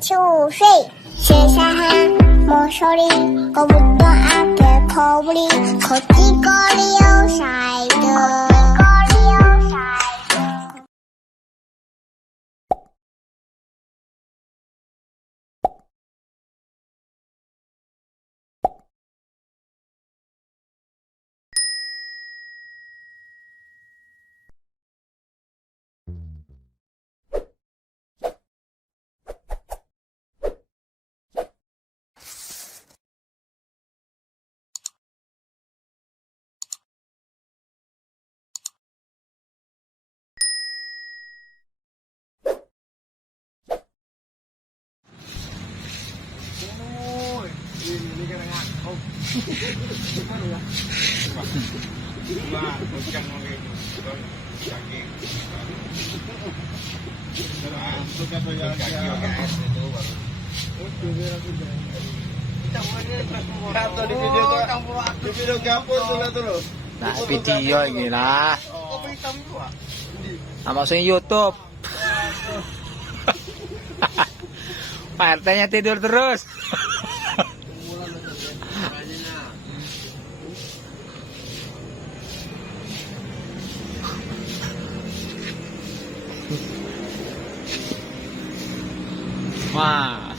375岁，雪山汉莫手里，狗不断阿给口不里，口几个里有晒的。Ini kan enggak. Oh. Gimana ya? Wah, bukan mau itu. Kaki. Suka saya kaki OKS itu baru. Kita buatnya di video tuh. Di video kampus tuh. Nah, video ini lah. Oh, hitam itu, Pak. Nama saya YouTube. Pak RT-nya tidur terus. Wah.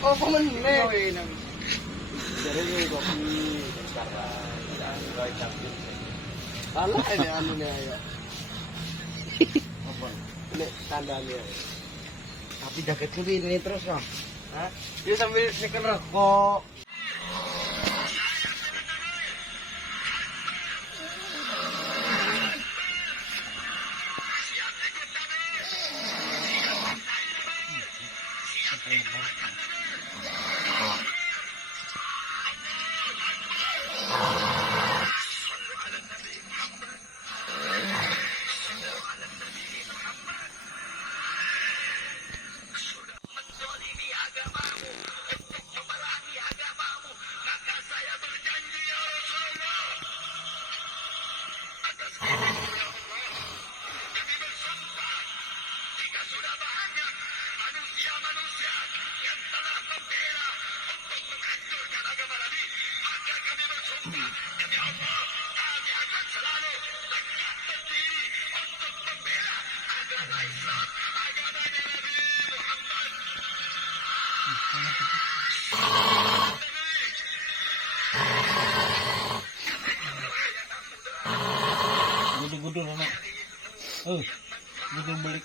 Oh, pemenang. Jadi ini kopi sekarang dan cantik. Salah ini anunya ya. Apa? Ini tandanya. Tapi jaket lu ini terus loh. Hah? Dia sambil neken rokok. Gudu-gudu mana? Gudu balik.